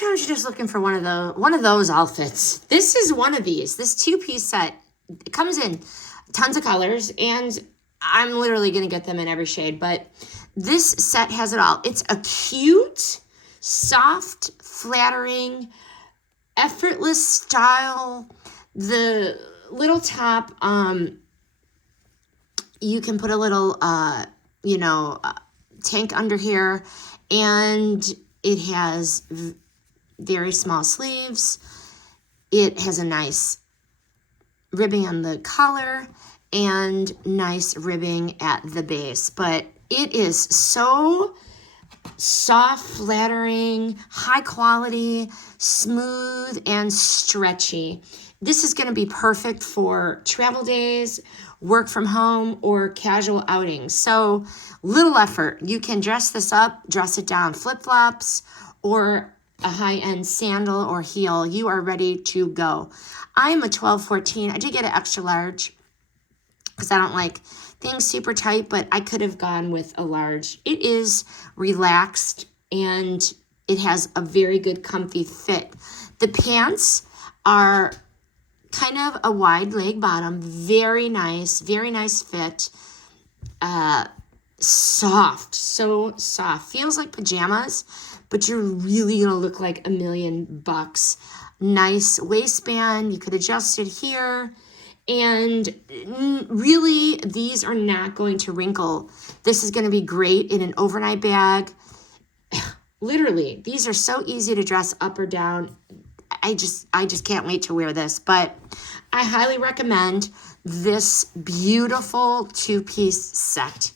Sometimes you're just looking for one of those outfits. This is one of these. This 2-piece set, it comes in tons of colors, and I'm literally going to get them in every shade, but this set has it all. It's a cute, soft, flattering, effortless style. The little top, you can put a little, tank under here, and it has very small sleeves. It has a nice ribbing on the collar and nice ribbing at the base, but it is so soft, flattering, high quality, smooth, and stretchy. This is going to be perfect for travel days, work from home, or casual outings. So little effort. You can dress this up, dress it down, flip-flops, or a high-end sandal or heel. You are ready to go. I am a 12-14. I did get an extra large because I don't like things super tight, but I could have gone with a large. It is relaxed, and it has a very good comfy fit. The pants are kind of a wide leg bottom, very nice fit, soft, so soft. Feels like pajamas, but you're really gonna look like $1,000,000. Nice waistband, you could adjust it here. And really, these are not going to wrinkle. This is going to be great in an overnight bag. Literally, these are so easy to dress up or down. I just can't wait to wear this. But I highly recommend this beautiful 2-piece set.